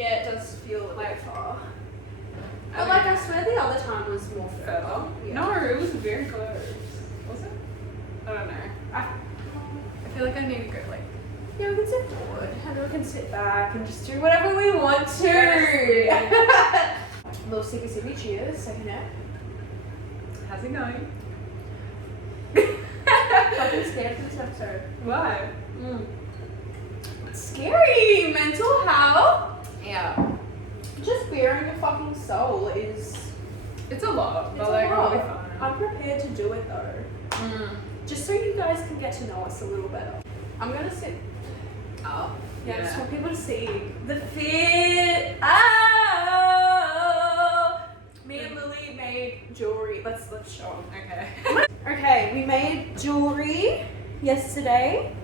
Yeah, it does feel a bit far. But like I swear the other time was more further. Yeah. No, it was very close. Was it? I don't know. I feel like I need to go like. Yeah, we can sit forward and then we can sit back and just do whatever we want to. Little sticky sippy cheers, second nap. How's it going? Fucking scared for this episode. Why? It's scary. Mental health. Yeah. Just bearing your fucking soul is. It's a lot, but It's like a lot. it'll be fun. I'm prepared to do it though. Just so you guys can get to know us a little better. I'm gonna sit up. Yeah, I just want people to see the fit. Oh! Me and Lily made jewelry. Let's show them. Okay. Okay, we made jewelry yesterday.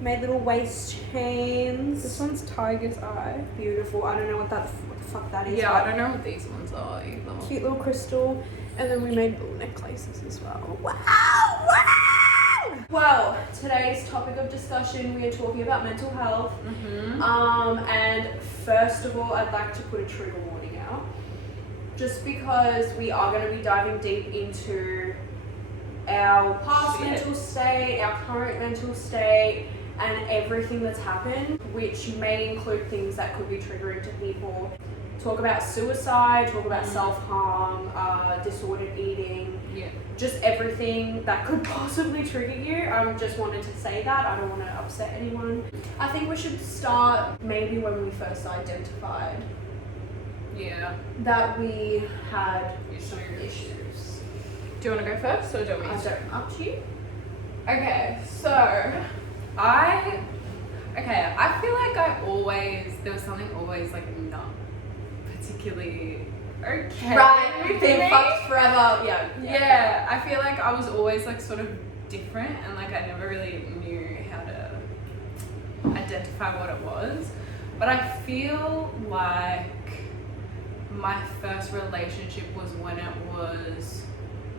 Made little waist chains. This one's Tiger's Eye. Beautiful. I don't know what the fuck that is. Yeah, I don't know what these ones are either. Cute little crystal. And then we made little necklaces as well. Wow! Wow! Well, today's topic of discussion, we are talking about mental health. And first of all, I'd like to put a trigger warning out. Just because we are going to be diving deep into our past mental state, our current mental state, and everything that's happened, which may include things that could be triggering to people. Talk about suicide, talk about self-harm, disordered eating, just everything that could possibly trigger you. I just wanted to say that. I don't want to upset anyone. I think we should start maybe when we first identified that we had issues. Do you want to go first or do you want me to? Up to you. Okay, so I feel like there was something always like not particularly okay. Right, we've with been me. fucked forever. Yeah, I feel like I was always like sort of different and like I never really knew how to identify what it was. But I feel like my first relationship was when it was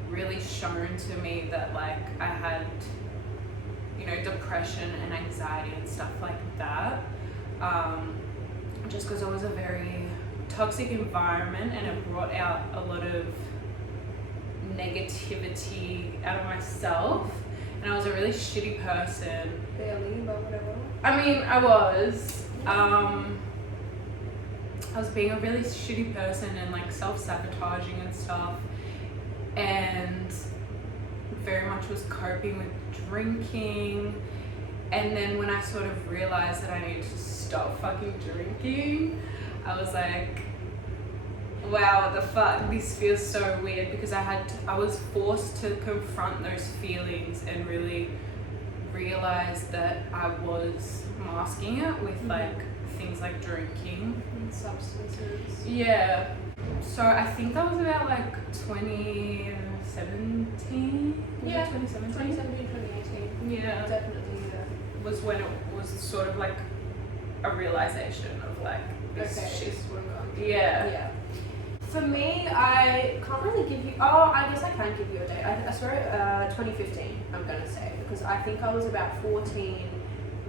really shown to me that like I had, you know, depression and anxiety and stuff like that. Just because it was a very toxic environment and it brought out a lot of negativity out of myself, and I was a really shitty person. Barely, but whatever. I mean, I was being a really shitty person and like self-sabotaging and stuff, and very much was coping with drinking. And then when I sort of realized that I needed to stop fucking drinking, I was like, wow, what the fuck, this feels so weird, because I was forced to confront those feelings and really realize that I was masking it with like things like drinking And substances. Yeah. So I think that was about like 2017. Yeah, 2017. 2017, 2018. Yeah. Definitely, Was when it was sort of like a realization of like this shit. this is what I'm going through. Yeah. For me, I can't really give you. Oh, I guess I can give you a date. I swear, 2015. I'm gonna say, because I think I was about 14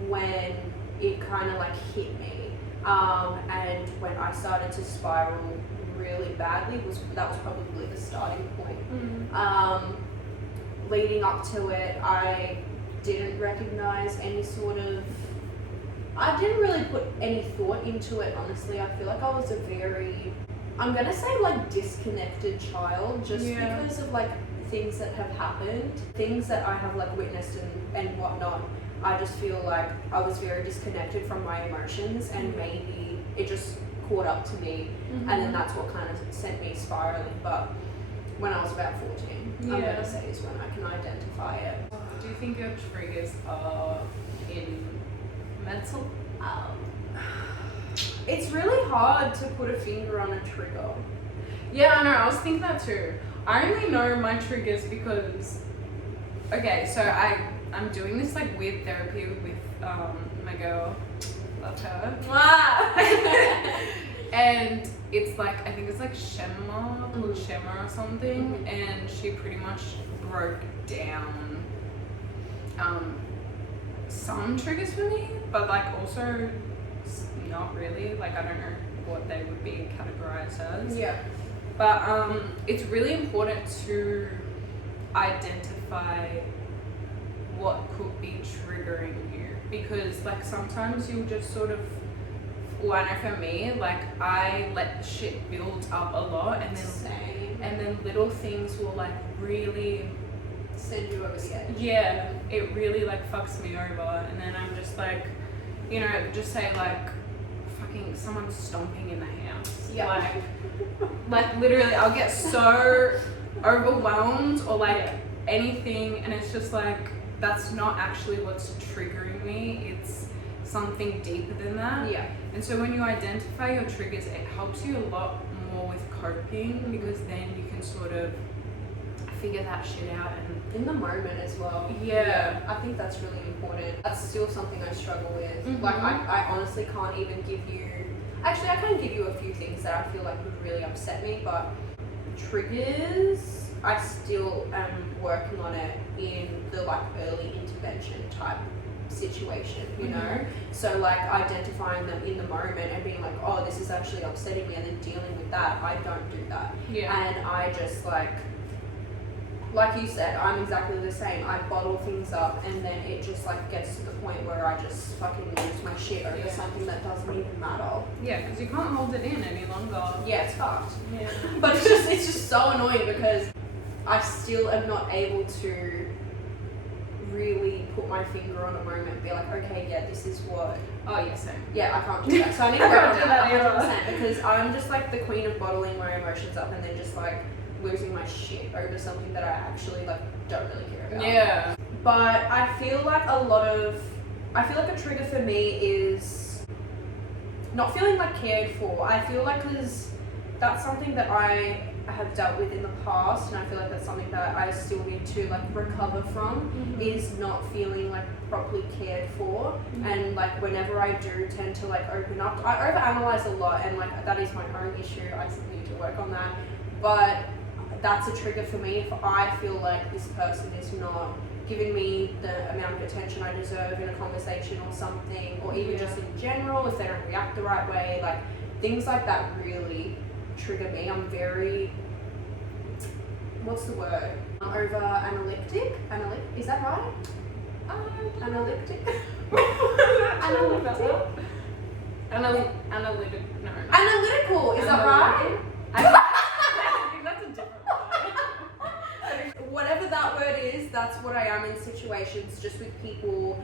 when it kind of like hit me, and when I started to spiral really badly that was probably the starting point. Leading up to it, I didn't recognize any sort of. I didn't really put any thought into it, honestly. I feel like I was a very, I'm gonna say like disconnected child, just because of like things that have happened, things that I have like witnessed and whatnot. I just feel like I was very disconnected from my emotions, and maybe it just caught up to me, and then that's what kind of sent me spiraling. But when I was about 14, I'm gonna say is when I can identify it. Do you think your triggers are in mental? It's really hard to put a finger on a trigger. Yeah, I know. I was thinking that too. I only know my triggers because, okay, so I'm doing this like weird therapy with my girl. Love her. And it's like, I think it's like Shema, called Shema or something, and she pretty much broke down some triggers for me, but like also not really, like I don't know what they would be categorized as. Yeah. But it's really important to identify what could be triggering you, because like sometimes you'll just sort of, well, I know for me, like I let shit build up a lot, and then little things will like really send you over the edge. Yeah, it really like fucks me over, and then I'm just like, you know, just say like fucking someone's stomping in the house. Yeah. Like literally I'll get so overwhelmed or like anything, and it's just like that's not actually what's triggering me, it's something deeper than that. Yeah. And so when you identify your triggers, it helps you a lot more with coping, because then you can sort of figure that shit out and in the moment as well. Yeah. I think that's really important. That's still something I struggle with. Mhm. Like I honestly can't even give you, actually I can give you a few things that I feel like would really upset me, but triggers, I still am working on it in the like early intervention type situation, you know? So like identifying them in the moment and being like, oh, this is actually upsetting me, and then dealing with that. I don't do that. Yeah. And I just like you said, I'm exactly the same. I bottle things up, and then it just like gets to the point where I just fucking lose my shit over something that doesn't even matter. Yeah, because you can't hold it in any longer. Yeah, it's fucked. Yeah. But it's just so annoying, because I still am not able to really put my finger on a moment and be like, okay, yeah, this is what. Oh yeah, same. Yeah, I can't do that. So I need to work on do that that 100%, because I'm just like the queen of bottling my emotions up and then just like losing my shit over something that I actually like don't really care about. Yeah. But I feel like a trigger for me is not feeling like cared for. I feel like, because that's something that I have dealt with in the past, and I feel like that's something that I still need to like recover from, is not feeling like properly cared for. And like whenever I do tend to like open up, I overanalyze a lot, and like that is my own issue. I still need to work on that. But that's a trigger for me if I feel like this person is not giving me the amount of attention I deserve in a conversation or something, or even just in general, if they don't react the right way, like things like that really trigger me. I'm very, what's the word? I'm over analytic? Is that right? Analytic? Analytic, no. Analytical, is that right? I think that's a different word. Whatever that word is, that's what I am in situations, just with people,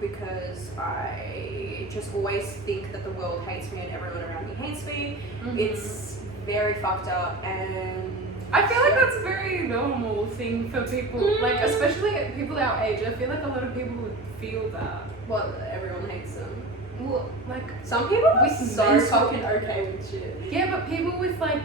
because I just always think that the world hates me and everyone around me hates me. It's very fucked up, and I feel like that's a very normal thing for people, like especially people our age. I feel like a lot of people would feel that. Well, everyone hates them. Well, like Some people are with so mental- fucking okay with shit. Yeah, but people with like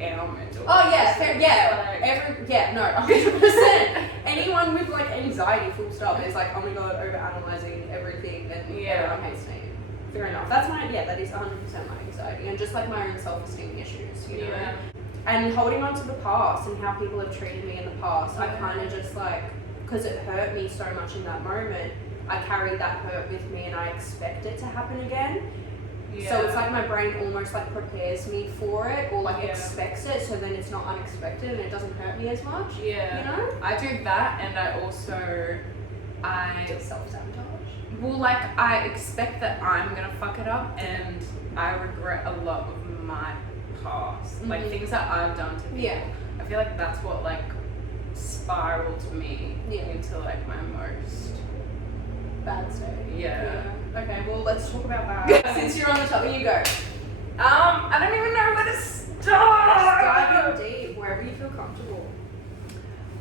our mental. Oh yeah, illness, fair, no, 100%. Anyone with like anxiety, full stop, is like, oh my god, overanalyzing everything, and everyone hates me. Fair enough. That is 100% my anxiety, and just like my own self-esteem issues, you know. Yeah. And holding on to the past and how people have treated me in the past, I kind of just like, because it hurt me so much in that moment, I carried that hurt with me, and I expect it to happen again. Yeah. So it's like my brain almost like prepares me for it, or like expects it, so then it's not unexpected and it doesn't hurt me as much. Yeah. You know? I do that, and I also self-sabotage. Well, like I expect that I'm gonna fuck it up, and I regret a lot of my past, like things that I've done to people. Yeah. I feel like that's what like spiraled me into like my most Bad state. Yeah. Okay, well let's talk about that. Since you're on the topic, you go. I don't even know where to Just start. dive in deep, wherever you feel comfortable.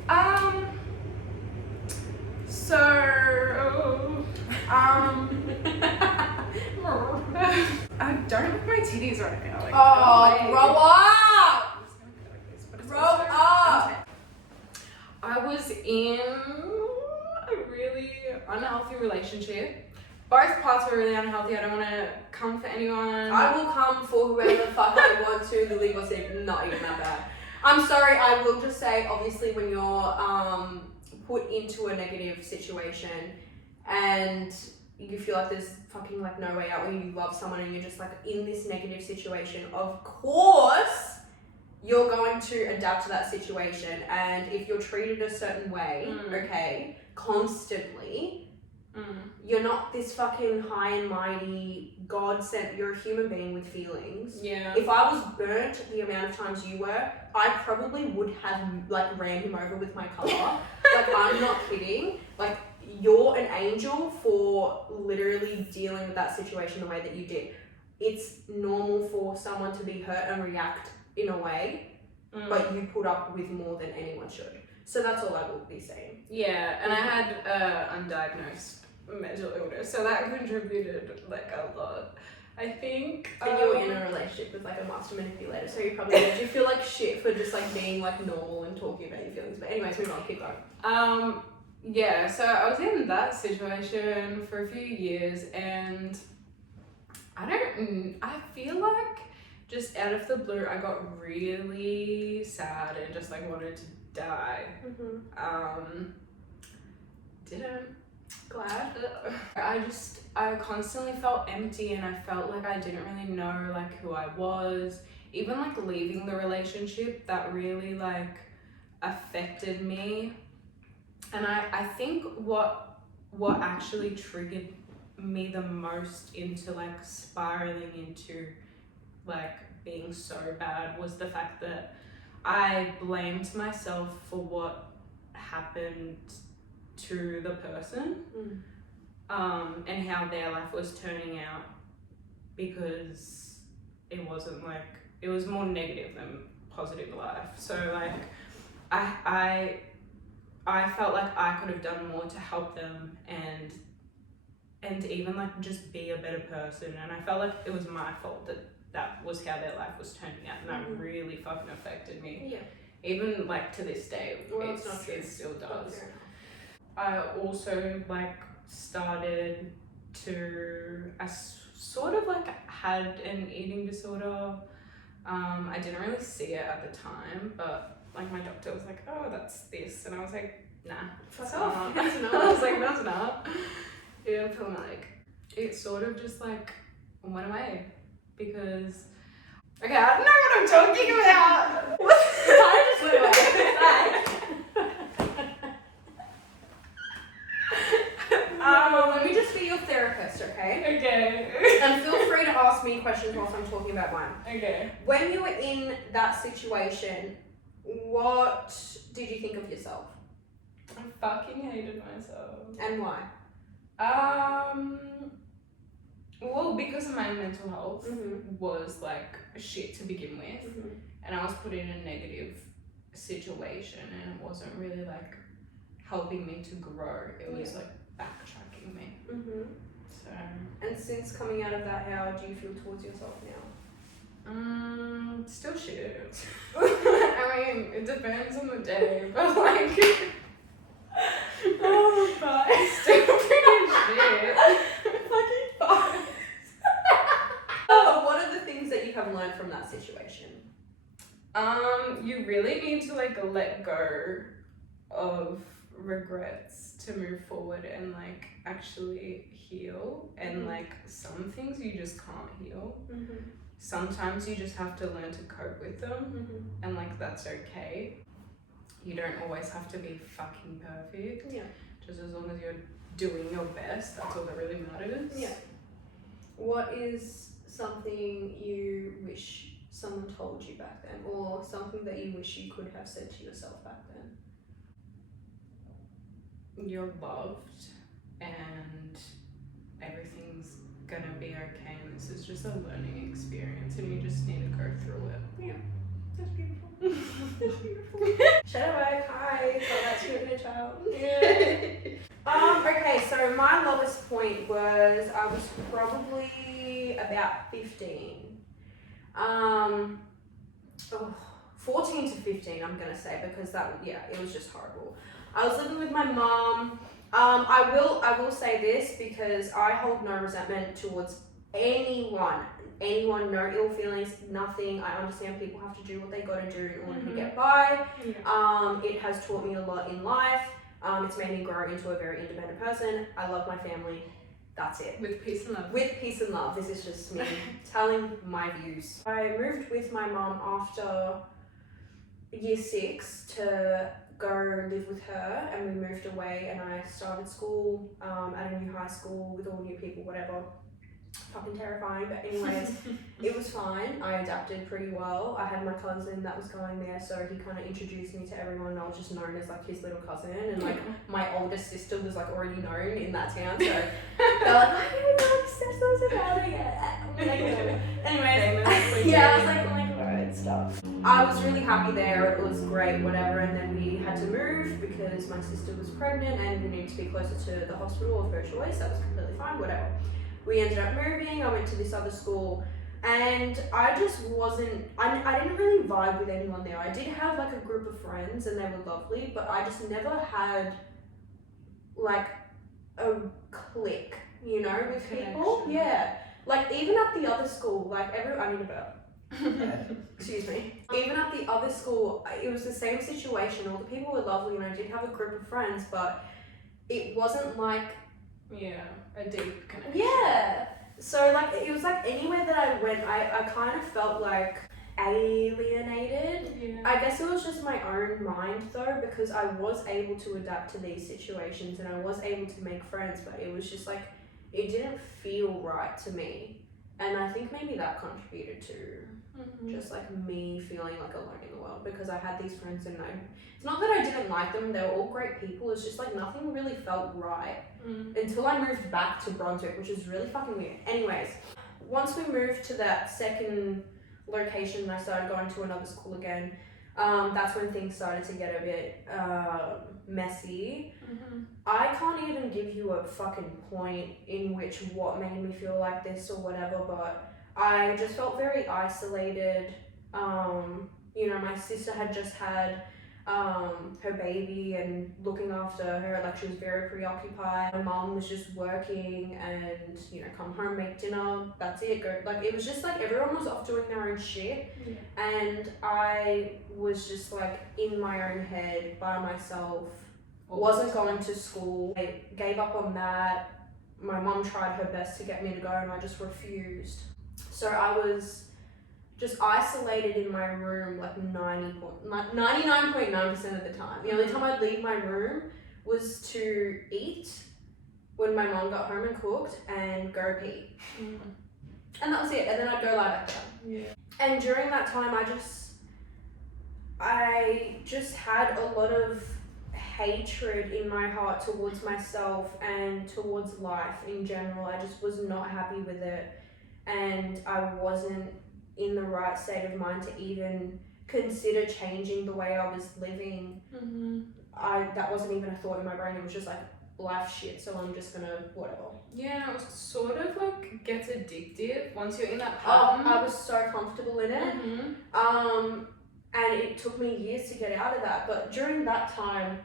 I don't have my titties right now. Like, Oh, grow up! I'm just gonna go like this, but it's Grow also up! I was in a really unhealthy relationship. Both parts were really unhealthy. I don't want to come for anyone. I will come for whoever the fuck I want to. The legal team, not even that bad. I'm sorry, I will just say, obviously, when you're put into a negative situation and you feel like there's fucking like no way out, or you love someone and you're just like in this negative situation, of course you're going to adapt to that situation. And if you're treated a certain way, okay, constantly, you're not this fucking high and mighty God sent, you're a human being with feelings. Yeah. If I was burnt the amount of times you were, I probably would have like ran him over with my car. Like, I'm not kidding. Like, you're an angel for literally dealing with that situation the way that you did. It's normal for someone to be hurt and react in a way, but you put up with more than anyone should. So that's all I will be saying. Yeah, and I had undiagnosed mental illness, so that contributed like a lot. I think. And you were in a relationship with like a master manipulator, so you probably made you feel like shit for just like being like normal and talking about your feelings. But anyways, move on, keep going. Yeah, so I was in that situation for a few years, and I feel like just out of the blue, I got really sad and just like wanted to die. Didn't. Glad. I constantly felt empty, and I felt like I didn't really know like who I was. Even like leaving the relationship, that really like affected me. And I think what actually triggered me the most into like spiraling into like being so bad was the fact that I blamed myself for what happened to the person, and how their life was turning out, because it wasn't like, it was more negative than positive life. So like I felt like I could have done more to help them and even like just be a better person, and I felt like it was my fault that was how their life was turning out, and that really fucking affected me. Yeah. Even like to this day, Well, it still does. I also like started to, I sort of like had an eating disorder. I didn't really see it at the time, but like my doctor was like, oh, that's this, and I was like, nah, fuck it's off. not. It's not. I was like, no, it's not. Yeah, I'm feeling like it sort of just like went away, because okay, I don't know what I'm talking about. I just went away. Let me just be your therapist, okay? Okay. And feel free to ask me questions whilst I'm talking about mine. Okay. When you were in that situation, what did you think of yourself? I fucking hated myself. And why? Well, because of my mental health Mm-hmm. was like shit to begin with, Mm-hmm. and I was put in a negative situation, and it wasn't really like helping me to grow. It was like backtracking me. Mm-hmm. So. And since coming out of that, how do you feel towards yourself now? Still shit. I mean, it depends on the day, but like, oh, but it's still pretty shit. Fucking fun. What are the things that you have learned from that situation? You really need to like let go of regrets to move forward and like actually heal, and like some things you just can't heal. Sometimes you just have to learn to cope with them, and like that's okay. You don't always have to be fucking perfect. Yeah. Just as long as you're doing your best, that's all that really matters. Yeah. What is something you wish someone told you back then, or something that you wish you could have said to yourself back then? You're loved, and everything's gonna be okay, and this is just a learning experience, and you just need to go through it. Yeah. That's beautiful. That's beautiful. Shadow work, hi. So that's your inner child. Yeah. Okay, so my lowest point was I was probably about 15. 14 to 15, I'm gonna say, because it was just horrible. I was living with my mom. I will say this, because I hold no resentment towards anyone, no ill feelings, nothing. I understand people have to do what they gotta do in order to get by. It has taught me a lot in life. It's made me grow into a very independent person. I love my family. That's it. With peace and love. With peace and love. This is just me telling my views. I moved with my mum after year 6 to go live with her, and we moved away, and I started school at a new high school with all new people, whatever. Fucking terrifying, but anyways, it was fine. I adapted pretty well. I had my cousin that was going there, so he kind of introduced me to everyone. I was just known as like his little cousin, and like my older sister was like already known in that town, so they're like, oh my god, sister's about it. Anyways, yeah, I was like, oh my god, stuff. I was really happy there. It was great, whatever. And then we had to move because my sister was pregnant, and we needed to be closer to the hospital of her choice. That was completely fine, whatever. We ended up moving. I went to this other school, and I just wasn't, I didn't really vibe with anyone there. I did have like a group of friends, and they were lovely, but I just never had like a clique, you know, with people. Yeah. Like even at the other school, like I need a burp. Excuse me. Even at the other school, it was the same situation. All the people were lovely, and I did have a group of friends, but it wasn't like, a deep connection. Yeah. So like it was like anywhere that I went, I kind of felt like alienated. Yeah. I guess it was just my own mind though, because I was able to adapt to these situations and I was able to make friends, but it was just like it didn't feel right to me. And I think maybe that contributed to just like me feeling like alone in the world, because I had these friends and it's not that I didn't like them, they were all great people, it's just like nothing really felt right until I moved back to Brunswick, which is really fucking weird. Anyways, once we moved to that second location and I started going to another school again, that's when things started to get a bit messy. I can't even give you a fucking point in which what made me feel like this or whatever, but I just felt very isolated. You know, my sister had just had her baby and looking after her, like she was very preoccupied. My mom was just working and, you know, come home, make dinner, that's it, go. Like it was just like everyone was off doing their own shit, and I was just like in my own head by myself, wasn't going to school. I gave up on that. My mom tried her best to get me to go and I just refused. So I was just isolated in my room like 99.9% of the time. The only time I'd leave my room was to eat when my mom got home and cooked and go pee. And that was it. And then I'd go lie back down. And during that time I just had a lot of hatred in my heart towards myself and towards life in general. I just was not happy with it, and I wasn't in the right state of mind to even consider changing the way I was living. That wasn't even a thought in my brain. It was just like, life shit, so I'm just gonna whatever. Yeah, it was sort of like gets addictive once you're in that pattern. I was so comfortable in it. And it took me years to get out of that, but during that time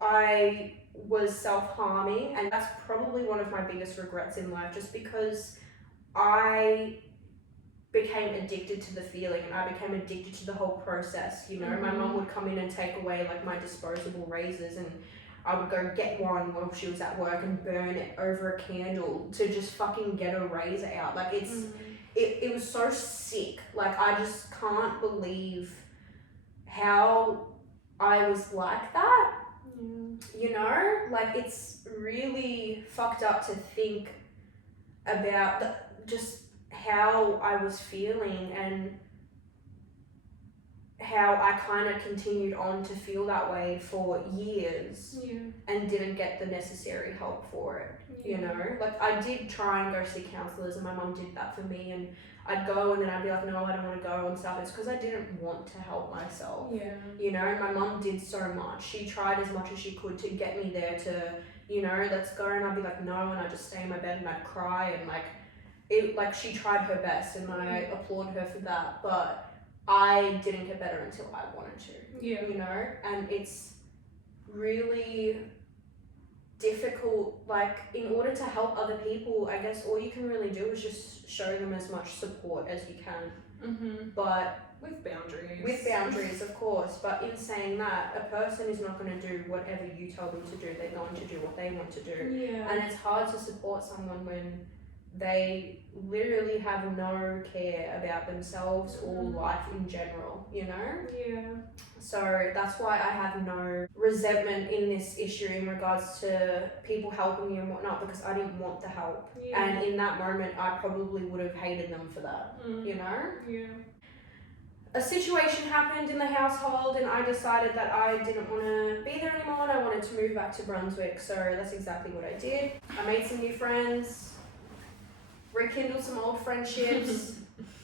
I was self-harming, and that's probably one of my biggest regrets in life, just because I became addicted to the feeling and I became addicted to the whole process, you know. My mum would come in and take away like my disposable razors, and I would go get one while she was at work and burn it over a candle to just fucking get a razor out. Like it was so sick. Like I just can't believe how I was like that. You know, like it's really fucked up to think about just how I was feeling and how I kind of continued on to feel that way for years and didn't get the necessary help for it. You know, like I did try and go see counsellors, and my mum did that for me, and I'd go and then I'd be like, no, I don't want to go and stuff. It's because I didn't want to help myself. You know, and my mum did so much. She tried as much as she could to get me there to, you know, let's go, and I'd be like, no, and I'd just stay in my bed and I'd cry, and like she tried her best, and I applaud her for that, but I didn't get better until I wanted to. You know, and it's really difficult. Like, in order to help other people, I guess all you can really do is just show them as much support as you can. But with boundaries, of course. But in saying that, a person is not going to do whatever you tell them to do. They're going to do what they want to do. Yeah. And it's hard to support someone when they literally have no care about themselves or life in general, you know? Yeah. So that's why I have no resentment in this issue in regards to people helping me and whatnot, because I didn't want the help. Yeah. And in that moment, I probably would have hated them for that, you know? Yeah. A situation happened in the household and I decided that I didn't want to be there anymore and I wanted to move back to Brunswick. So that's exactly what I did. I made some new friends, rekindled some old friendships.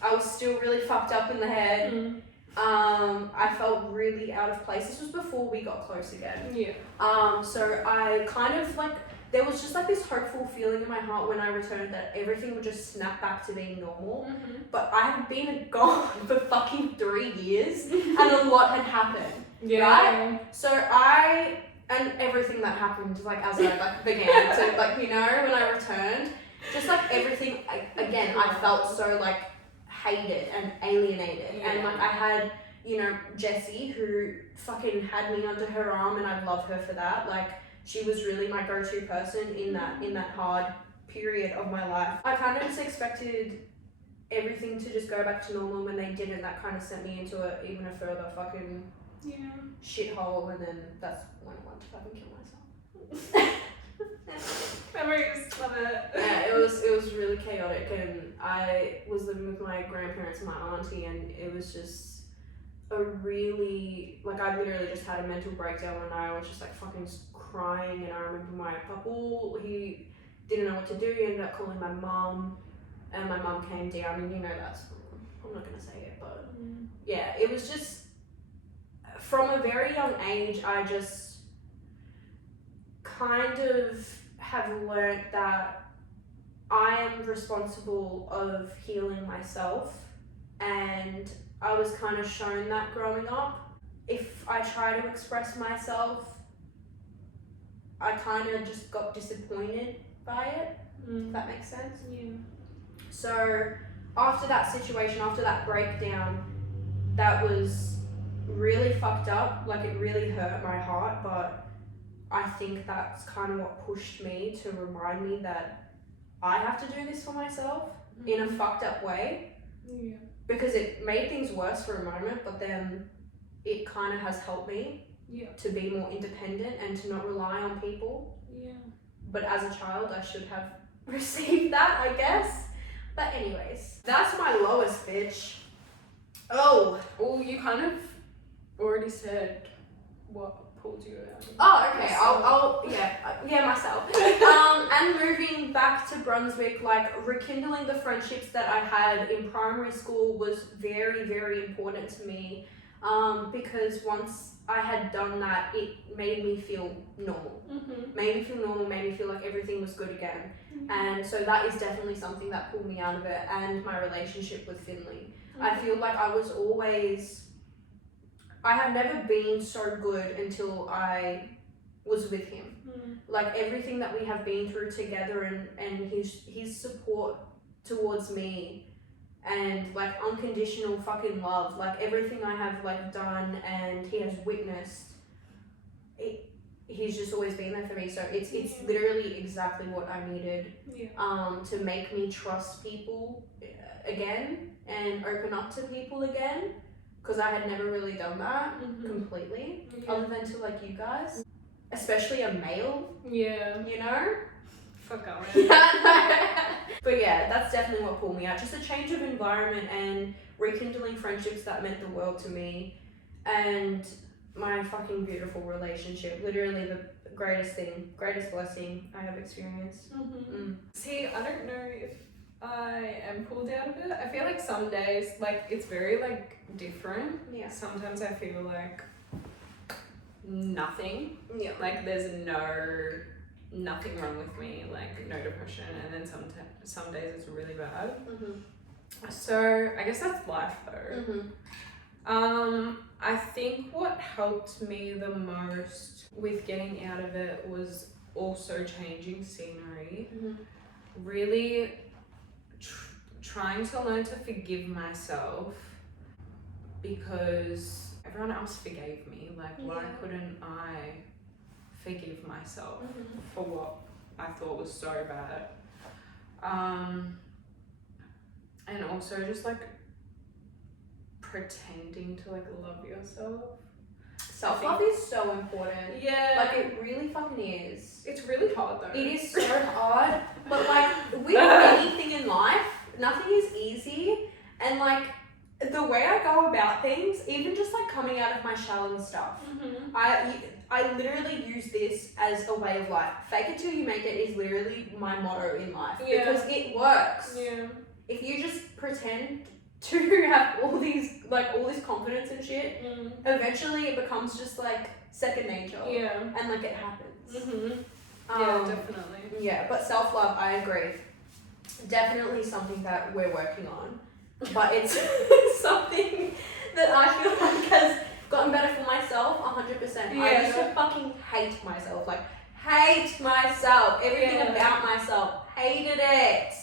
I was still really fucked up in the head. I felt really out of place. This was before we got close again. Yeah. So I kind of like, there was just like this hopeful feeling in my heart when I returned that everything would just snap back to being normal. But I had been gone for fucking 3 years and a lot had happened. Yeah. Right? So and everything that happened, like as I like began to like, you know, when I returned, just like everything, again, I felt so like hated and alienated. Yeah. And like I had, you know, Jessie, who fucking had me under her arm, and I love her for that. Like, she was really my go-to person in that hard period of my life. I kind of just expected everything to just go back to normal. When they didn't, that kind of sent me into even a further fucking shithole, and then that's when I wanted to fucking kill myself. Memories, love it. Yeah, it was really chaotic, and I was living with my grandparents and my auntie, and it was just a really, like, I literally just had a mental breakdown one night. I was just like fucking crying, and I remember my papa, he didn't know what to do. He ended up calling my mum, and my mum came down, and you know, that's, I'm not gonna say it, but yeah, it was just, from a very young age, I just kind of have learnt that I am responsible of healing myself, and I was kind of shown that growing up. If I try to express myself, I kind of just got disappointed by it, if that makes sense. Yeah. So after that situation, after that breakdown, that was really fucked up. Like, it really hurt my heart, but I think that's kind of what pushed me to remind me that I have to do this for myself in a fucked up way. Yeah. Because it made things worse for a moment, but then it kind of has helped me to be more independent and to not rely on people. Yeah. But as a child, I should have received that, I guess. But anyways, that's my lowest, bitch. Oh, you kind of already said what pulled you out. Oh, okay. I'll myself. And moving back to Brunswick, like, rekindling the friendships that I had in primary school was very, very important to me. Because once I had done that, it made me feel normal. Made me feel like everything was good again. And so that is definitely something that pulled me out of it, and my relationship with Finley. I feel like I have never been so good until I was with him. Like, everything that we have been through together, and his support towards me, and like unconditional fucking love, like everything I have like done and he has witnessed, he's just always been there for me. So it's literally exactly what I needed to make me trust people again and open up to people again, because I had never really done that completely, other than to like you guys, especially a male, you know. Fuck off. But yeah, that's definitely what pulled me out. Just a change of environment and rekindling friendships that meant the world to me, and my fucking beautiful relationship. Literally the greatest blessing I have experienced. See, I don't know if I am pulled out of it. I feel like some days, like, it's very like different. Yeah. Sometimes I feel like nothing. Yeah. Like, there's nothing wrong with me, like no depression, and then some days it's really bad. So I guess that's life though. I think what helped me the most with getting out of it was also changing scenery, Mm-hmm. really trying to learn to forgive myself because everyone else forgave me. Like, why Yeah. couldn't I forgive myself Mm-hmm. for what I thought was so bad? And also just like pretending to like love yourself. Self-love is so important. Yeah. Like, it really fucking is. It's really hard though. It is so hard. But like, with anything in life, nothing is easy. And like, the way I go about things, even just like coming out of my shell and stuff, Mm-hmm. I literally use this as a way of life. Fake it till you make it is literally my motto in life. Yeah. Because it works. Yeah. If you just pretend to have all this confidence and shit, eventually it becomes just like second nature. Yeah. And like it happens. Mm-hmm. Yeah, definitely. Yeah, but self-love, I agree. Definitely something that we're working on. But it's something that I feel like has gotten better for myself 100%. Yeah. I used to fucking hate myself. Like, hate myself. Everything about myself. Hated it.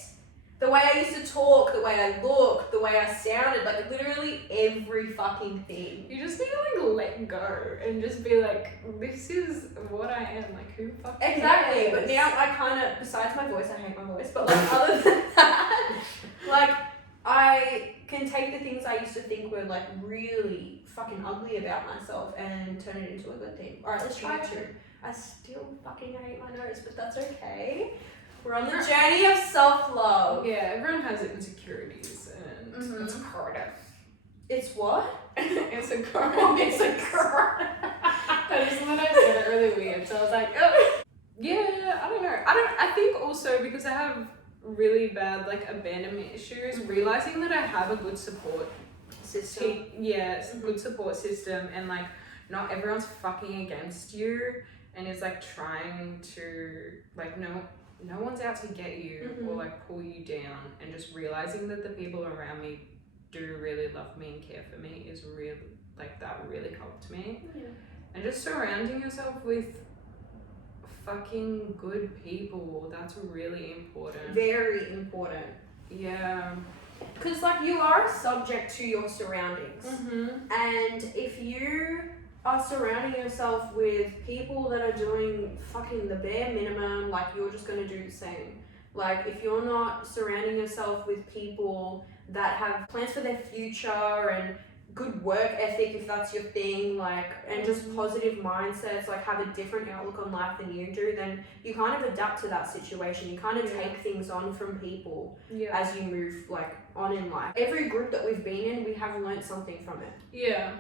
The way I used to talk, the way I looked, the way I sounded, like literally every fucking thing. You just need to like let go and just be like, this is what I am. Like, who fucking Exactly. cares? But now I kind of, besides my voice, I hate my voice, but like other than that, like I can take the things I used to think were like really fucking ugly about myself and turn it into a good thing. Alright, let's try two. I still fucking hate my nose, but that's okay. We're on the journey of self-love. Yeah, everyone has insecurities and it's harder. It's what? It's a girl. It's a girl. I just thought I said it really weird, so I was like, oh. Yeah, I don't know. I think also because I have really bad like abandonment issues, realizing that I have a good support System. good support system, and like not everyone's fucking against you and is like trying to like no one's out to get you or like pull you down, and just realizing that the people around me do really love me and care for me is really like that really helped me. And just surrounding yourself with fucking good people, that's really important. Very important. Yeah. Because like you are subject to your surroundings. And if you are surrounding yourself with people that are doing fucking the bare minimum, like you're just going to do the same. Like if you're not surrounding yourself with people that have plans for their future and good work ethic, if that's your thing, like, and just positive mindsets, like have a different outlook on life than you do, then you kind of adapt to that situation. You kind of take things on from people as you move like on in life. Every group that we've been in, we have learned something from it. Yeah.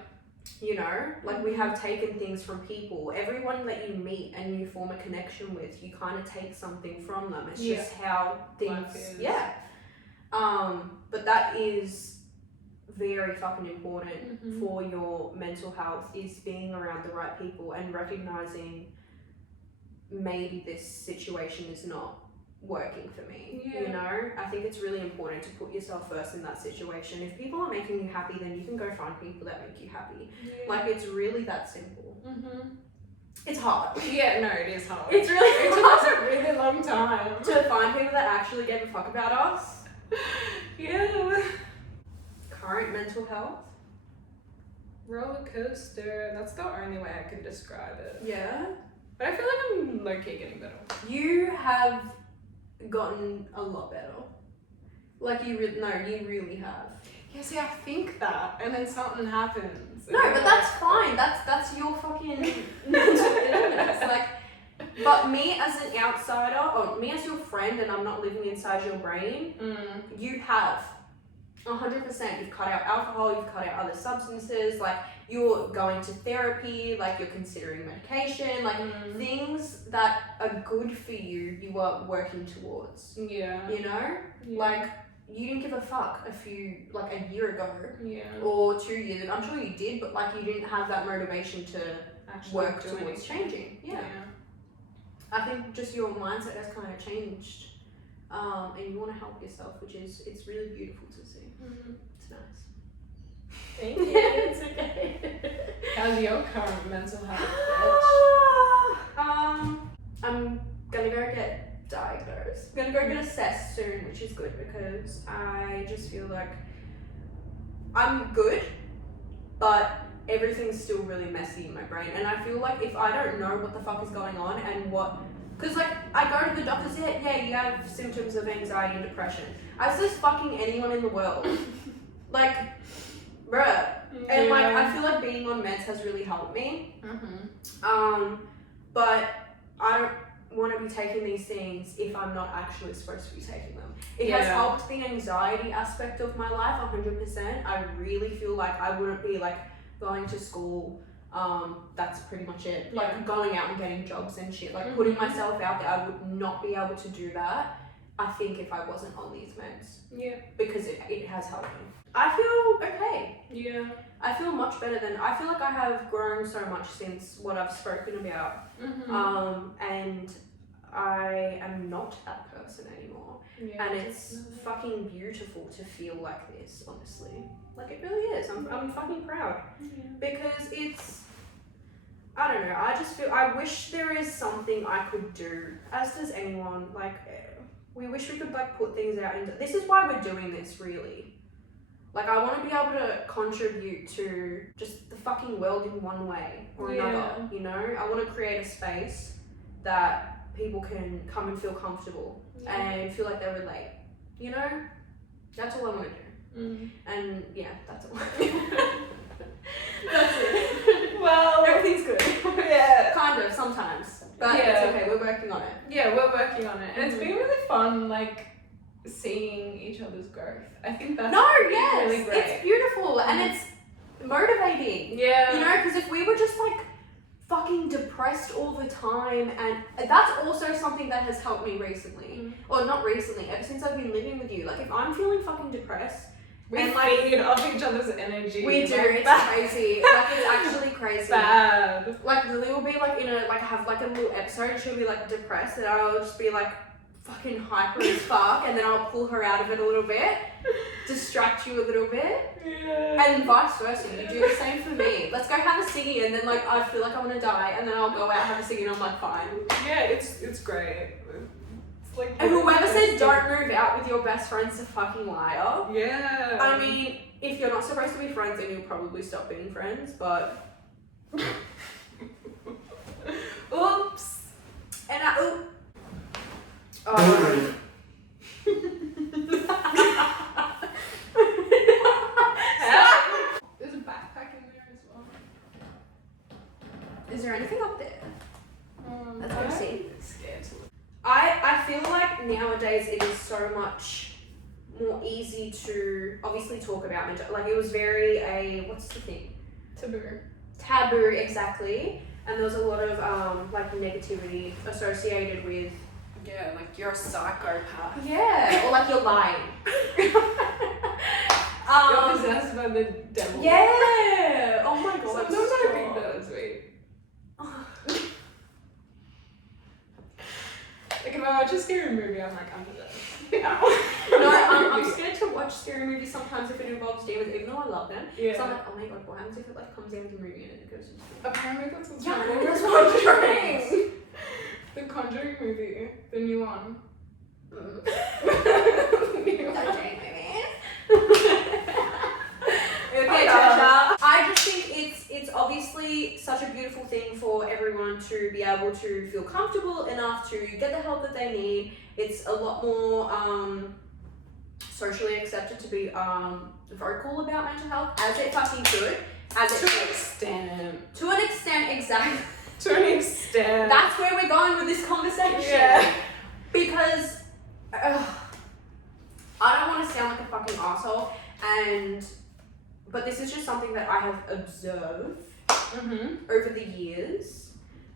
You know, like we have taken things from people. Everyone that you meet and you form a connection with, you kind of take something from them. It's just how things, but that is very fucking important for your mental health, is being around the right people and recognizing maybe this situation is not working for me. You know, I think it's really important to put yourself first in that situation. If people are making you happy, then you can go find people that make you happy. Like it's really that simple. It's hard. Yeah, no, it is hard. It's really it took us a really long time to find people that actually gave a fuck about us. Current mental health. Roller coaster. That's the only way I could describe it. Yeah. But I feel like I'm low-key getting better. You have gotten a lot better. Like you really have. Yeah, see, I think that, and then something happens. No, but that's fine. That's your fucking mental illness. Like, but me as an outsider, or me as your friend, and I'm not living inside your brain, you have 100%. You've cut out alcohol, you've cut out other substances, like you're going to therapy, like you're considering medication, like things that are good for you, you are working towards. Yeah. You know? Yeah. Like, you didn't give a fuck a year ago. Yeah. Or 2 years. I'm sure you did, but like you didn't have that motivation to actually work towards changing. Yeah. I think just your mindset has kind of changed. And you want to help yourself, which is, it's really beautiful to see. It's nice. Thank you. It's okay. How's your current mental health? I'm gonna go get diagnosed. I'm gonna go get assessed soon, which is good because I just feel like I'm good, but everything's still really messy in my brain. And I feel like if I don't know what the fuck is going on and what, because like I go to the doctors, yeah, you have symptoms of anxiety and depression. I was just fucking anyone in the world. Like, bruh. And like I feel like being on meds has really helped me. But I don't want to be taking these things if I'm not actually supposed to be taking them. It has helped the anxiety aspect of my life 100%. I really feel like I wouldn't be like going to school. That's pretty much it. Like going out and getting jobs and shit. Like putting myself out there, I would not be able to do that. I think if I wasn't on these meds. Yeah. Because it has helped me. I feel okay. Yeah. I feel much better I feel like I have grown so much since what I've spoken about. And I am not that person anymore. Yeah, and it's fucking beautiful to feel like this, honestly. Like it really is. I'm fucking proud. Because it's, I don't know, I just feel, I wish there is something I could do, as does anyone. Like, we wish we could like put things out into, this is why we're doing this, really. Like, I want to be able to contribute to just the fucking world in one way or another, you know? I want to create a space that people can come and feel comfortable and feel like they relate, you know? That's all I want to do. And yeah, that's all. That's it. Well, everything's good. Yeah. Kind of, sometimes. But it's okay, we're working on it. Yeah, we're working on it. And it's been really fun, like, seeing each other's growth. I think that's really great. It's beautiful and it's motivating. Yeah. You know, because if we were just like fucking depressed all the time, and that's also something that has helped me recently. Or not recently, ever since I've been living with you. Like if I'm feeling fucking depressed, we feed off each other's energy. We do, it's crazy. Like it's actually crazy. Bad. Like Lily will be like have like a little episode and she'll be like depressed and I'll just be like fucking hyper as fuck, and then I'll pull her out of it a little bit, distract you a little bit, and vice versa. You do the same for me. Let's go have a ciggy, and then like I feel like I'm gonna die, and then I'll go out have a ciggy, and I'm like fine. Yeah, it's great. It's like. And whoever says don't move out with your best friend's a fucking liar. Yeah. I mean, if you're not supposed to be friends, then you'll probably stop being friends. But. Oops. And Oh. There's a backpack in there as well. Is there anything up there? Let's go see. I'm scared to look. I feel like nowadays it is so much more easy to obviously talk about mental. Like it was very what's the thing? Taboo, exactly. And there was a lot of like negativity associated with. Yeah, like you're a psychopath. Yeah, or like you're lying. You're possessed by the devil. Yeah. Oh my god. Sometimes I think that's sweet. Like if I watch a scary movie, I'm like, I'm possessed. No, I'm scared to watch scary movies sometimes if it involves demons, even though I love them. Yeah. So I'm like, oh my god, what happens if it like comes down to the movie and it goes into apparently that's what's wrong. Yeah, that's what's wrong. The Conjuring movie, the new one. Okay, Tasha. I just think it's obviously such a beautiful thing for everyone to be able to feel comfortable enough to get the help that they need. It's a lot more socially accepted to be vocal about mental health, as it fucking should. To an extent. To an extent, exactly. To an extent. That's where we're going with this conversation. Yeah. Because I don't want to sound like a fucking asshole, but this is just something that I have observed over the years,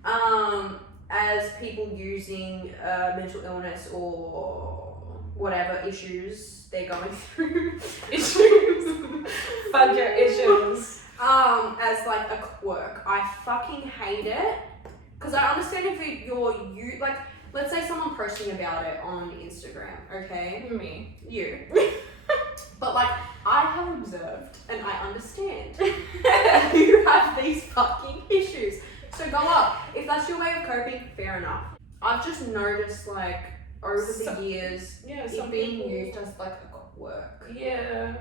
as people using mental illness or whatever issues they're going through. Issues. Fuck your issues. As like a quirk. I fucking hate it. Because I understand if you're like, let's say someone posting about it on Instagram, okay? Me. You. But like, I have observed and I understand you have these fucking issues. So go up. If that's your way of coping, fair enough. I've just noticed like over the years, Yeah, it some being people. used as like a quirk. Yeah.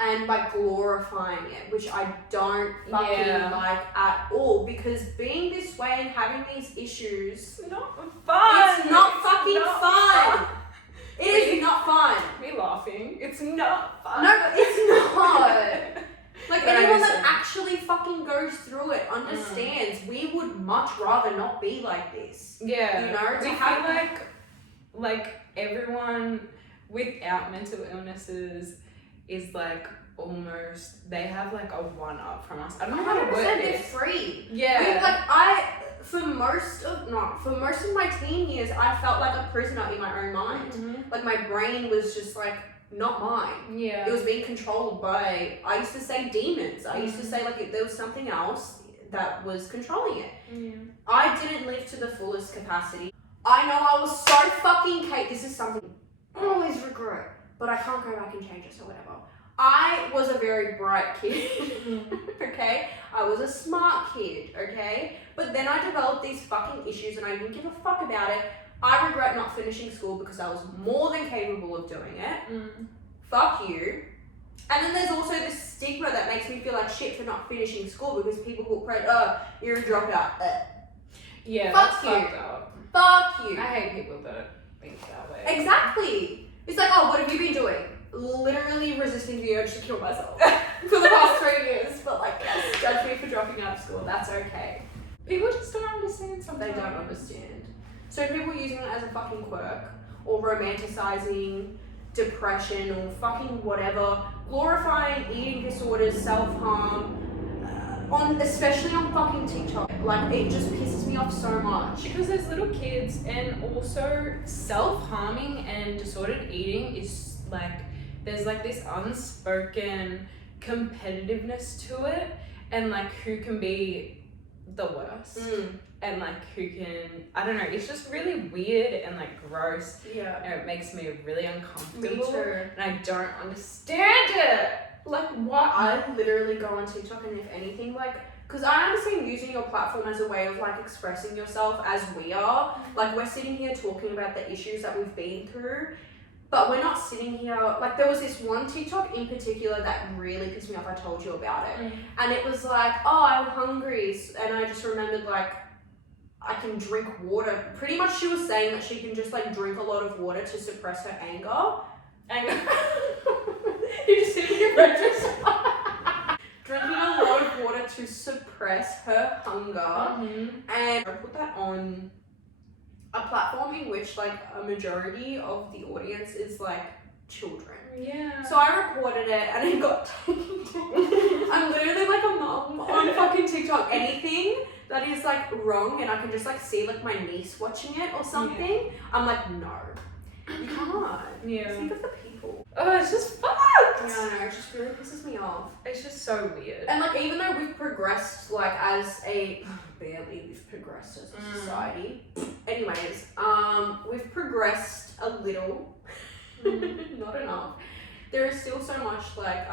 And like glorifying it, which I don't fucking Yeah. like at all, because being this way and having these issues, It's not fun. it's not fucking fun. It is not fun. Me laughing. It's not fun. No, it's not. Like, But I anyone that understand. actually fucking goes through it understands we would much rather not be like this. Yeah. You know, we to have feel like everyone without mental illnesses is like almost, they have like a one up from us. I don't know how to word 100% they're this. free. Yeah. For most of my teen years, I felt like a prisoner in my own mind. Mhm. Like, my brain was just like not mine. Yeah. It was being controlled by, I used to say demons. I used to Mhm. say like there was something else that was controlling it. Yeah. I didn't live to the fullest capacity. I know I was so fucking this is something I always regret, but I can't go back and change it, so whatever. I was a very bright kid, okay? I was a smart kid, okay? But then I developed these fucking issues and I didn't give a fuck about it. I regret not finishing school because I was more than capable of doing it. Mm. Fuck you. And then there's also this stigma that makes me feel like shit for not finishing school because people will pray, you're a dropout. Yeah, Fuck that's you. fucked up. Fuck you. I hate people that think that way. Exactly. It's like, oh, what have you been doing? Literally resisting the urge to kill myself for the past 3 years. But like, yes, judge me for dropping out of school. That's okay. People just don't understand something. They don't understand. So people using it as a fucking quirk or romanticizing depression or fucking whatever, glorifying eating disorders, self-harm, especially on fucking TikTok. Like, it just pisses me off so much. Because there's little kids, and also self-harming and disordered eating is like, there's like this unspoken competitiveness to it, and like who can be the worst, and like who can, I don't know, it's just really weird and like gross, Yeah. and it makes me really Me uncomfortable, too. and I don't understand it. Like, what? I literally go on TikTok and if anything, like, because I understand using your platform as a way of like expressing yourself as we are. Like, we're sitting here talking about the issues that we've been through, but we're not sitting here, like, there was this one TikTok in particular that really pissed me off. I told you about it. And it was like, oh, I'm hungry. And I just remembered, like, I can drink water. Pretty much she was saying that she can just like drink a lot of water to suppress her anger. You just hit your register. Drinking a lot of water to suppress her hunger. And I put that on a platform in which like a majority of the audience is like children. Yeah. So I reported it and it got taken down. I'm literally like a mom on fucking TikTok. Anything that is like wrong and I can just like see like my niece watching it or something, I'm like, no, you can't. Yeah. Think of the people. Oh, it's just fucked. Yeah, I know, it just really pisses me off. It's just so weird. And like, even though we've progressed like as a, barely we've progressed as a society. Anyways, we've progressed a little, not enough. There is still so much like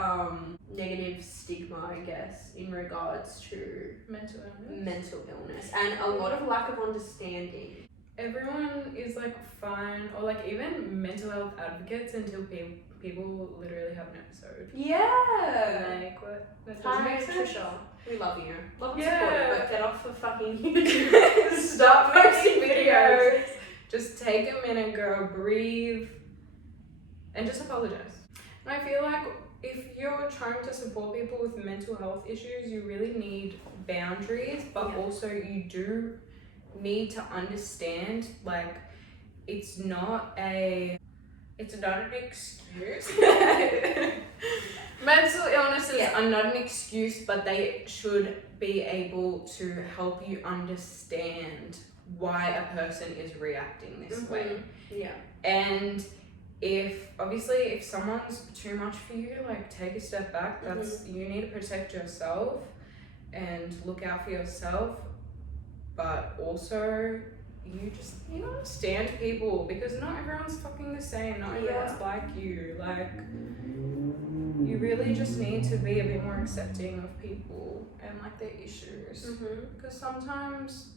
negative stigma, I guess, in regards to Mental illness. mental illness and a lot of lack of understanding. Everyone is like fine, or like even mental health advocates until people literally have an episode. Yeah. Like, what? That doesn't Hi, make sense. Trisha. We love you. Love and Yeah. support you, but get off the fucking YouTube. Stop posting videos. Just take a minute, girl, breathe, and just apologize. And I feel like if you're trying to support people with mental health issues, you really need boundaries, but also you do need to understand, like, it's not an excuse. Mental illnesses are not an excuse, but they should be able to help you understand why a person is reacting this way. Yeah. And if someone's too much for you, like, take a step back. That's you need to protect yourself and look out for yourself, but also you understand people, because not everyone's fucking the same. Not everyone's like you. Like, you really just need to be a bit more accepting of people and like their issues, because sometimes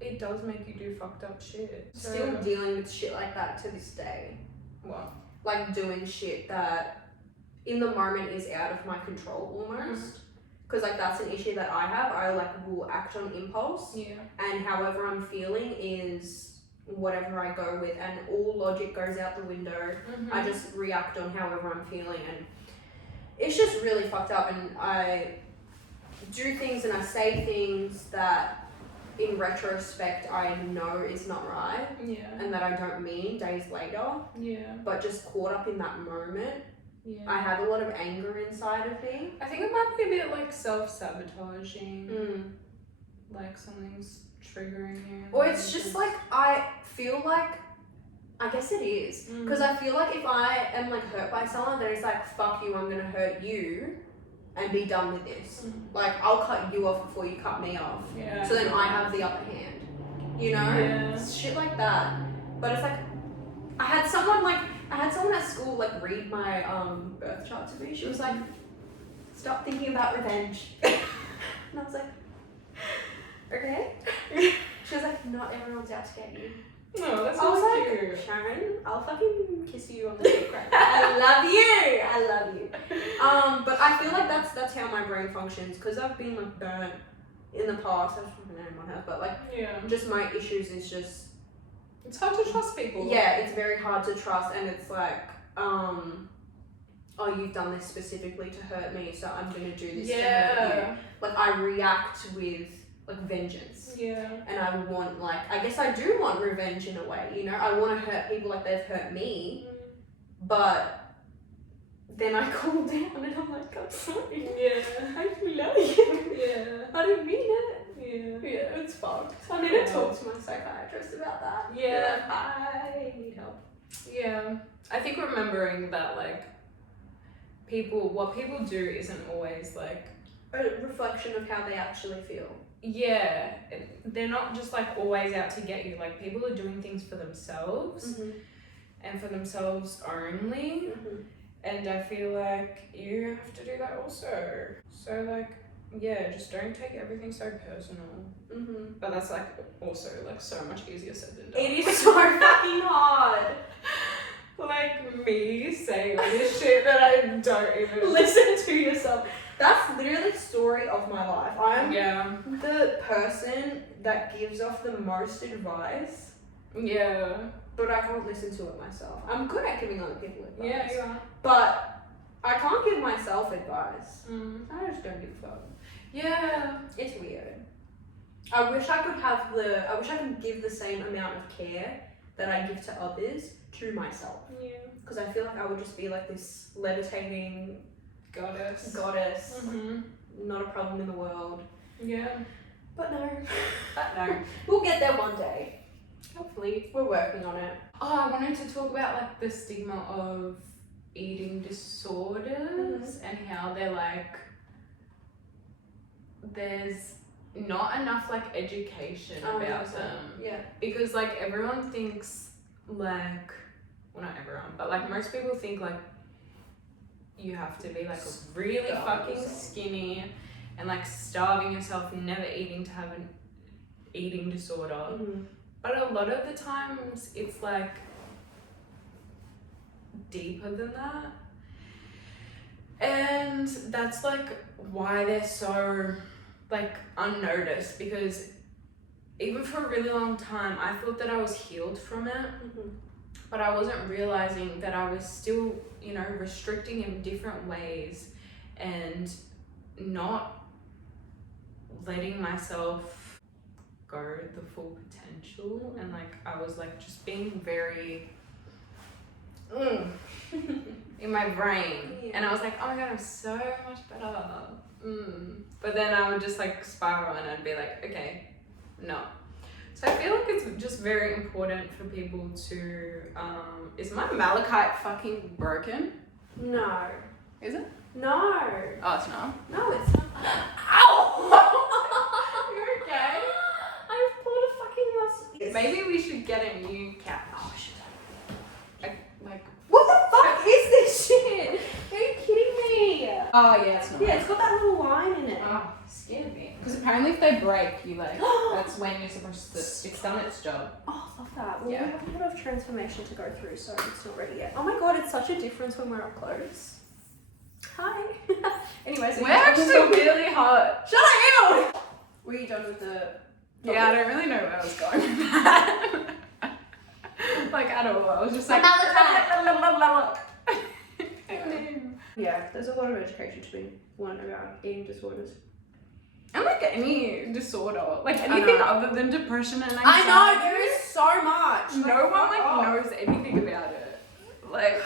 it does make you do fucked up shit. So, Still dealing with shit like that to this day. what? Like doing shit that in the moment is out of my control almost. Because like that's an issue that I have. I like will act on impulse. Yeah. And however I'm feeling is whatever I go with, and all logic goes out the window. I just react on however I'm feeling, and it's just really fucked up. And I do things and I say things that in retrospect I know is not right, and that I don't mean days later, but just caught up in that moment. I have a lot of anger inside of me. I think it might be a bit like self-sabotaging. Like something's triggering you. Or it's just like, I feel like, I guess it is. Because I feel like if I am like hurt by someone, then it's like, fuck you, I'm gonna hurt you and be done with this. Like, I'll cut you off before you cut me off. So then I have the upper hand. You know? It's shit like that. But it's like, I had someone at school like read my birth chart to me. She was like, stop thinking about revenge. And I was like, okay. She was like, not everyone's out to get you. No, that's I was so like, cute. Sharon, I'll fucking kiss you on the cheek right now. I love you. But I feel like that's how my brain functions, because I've been like burnt in the past. I just don't know anyone has, but like just my issues is just, it's hard to trust people. Yeah, it's very hard to trust, and it's like, oh, you've done this specifically to hurt me, so I'm gonna do this to hurt you. Like, I react with like vengeance. And I want, like, I guess I do want revenge in a way, you know? I want to hurt people like they've hurt me, but then I cool down and I'm like, I'm sorry. I love you. I didn't mean it. It's fucked. I need to talk to my psychiatrist about that. Like, I need help. I think remembering that, like, what people do isn't always like a reflection of how they actually feel. They're not just like always out to get you. Like, people are doing things for themselves and for themselves only. And I feel like you have to do that also. So like, just don't take everything so personal. But that's like also like so much easier said than done. It is so fucking hard. Like me saying all this shit that I don't even listen to yourself. That's literally the story of my life. I'm the person that gives off the most advice. But I can't listen to it myself. I'm good at giving other people advice. Yeah, you are. But I can't give myself advice. I just don't give a fuck. It's weird. I wish I could give the same amount of care that I give to others to myself. Because I feel like I would just be like this levitating goddess. Not a problem in the world. But no. We'll get there one day. Hopefully. We're working on it. I wanted to talk about like the stigma of eating disorders and how they're like, there's not enough like education about them. Because like everyone thinks like, well, not everyone, but like most people think like you have to be like really fucking skinny and like starving yourself and never eating to have an eating disorder. But a lot of the times it's like deeper than that. And that's like why they're so like unnoticed, because even for a really long time I thought that I was healed from it, but I wasn't realizing that I was still, you know, restricting in different ways and not letting myself go the full potential. And like I was like just being very in my brain, and I was like, oh my god, I'm so much better. But then I would just like spiral and I'd be like, okay, no. So I feel like it's just very important for people to is my malachite fucking broken? No. Is it? No. Oh, it's not. No, it's not. Ow! You're okay? I've pulled a fucking muscle. Maybe we should get a new cat. Oh, shit. Like, what the fuck is this shit? Are you kidding me? Oh yeah, it's not. Yeah, it's got that little line in it. Oh, scared me. Because apparently if they break, you like, that's when you're supposed to, it's done its job. Oh, love that. Well, Yeah. we have a bit of transformation to go through, so it's not ready yet. Oh my god, it's such a difference when we're up close. Hi. Anyways, We're actually really hot. Shut up, ew! Were you done with the... Yeah, I don't really know where I was going with that. Like at all. I was just like... Yeah, there's a lot of education to be learned about eating disorders. And like any disorder, like anything other than depression and anxiety. I know, there is so much. No one like knows anything about it. Like,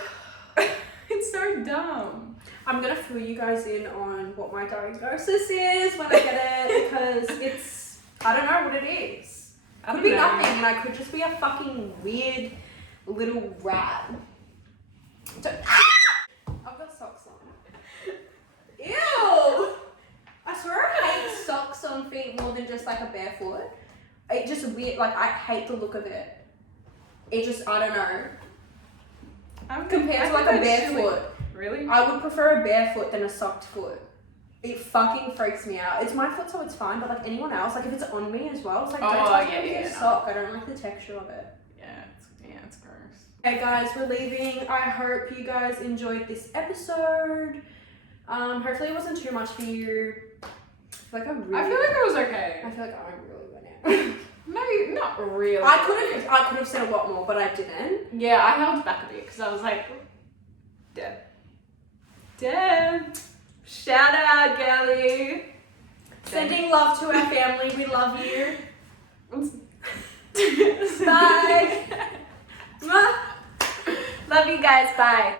it's so dumb. I'm gonna fill you guys in on what my diagnosis is when I get it, because it's, I don't know what it is. Could be nothing, and I could just be a fucking weird little rat. I've got socks on. Ew! I swear I hate socks on feet more than just like a barefoot. It just weird, like I hate the look of it. It just, I don't know. Compared to like a barefoot. Really? I would prefer a barefoot than a socked foot. It fucking freaks me out. It's my foot, so it's fine, but like anyone else, like if it's on me as well, it's like, don't touch me with a sock. I don't like the texture of it. Yeah, it's gross. Okay guys, we're leaving. I hope you guys enjoyed this episode. Hopefully it wasn't too much for you. I feel like I feel like it was okay. I feel like I really went out. No, not really. I could have said a lot more, but I didn't. Yeah, I held back a bit because I was like, Deb. Shout out, Gelly. Sending love to our family. We love you. Bye. Love you guys. Bye.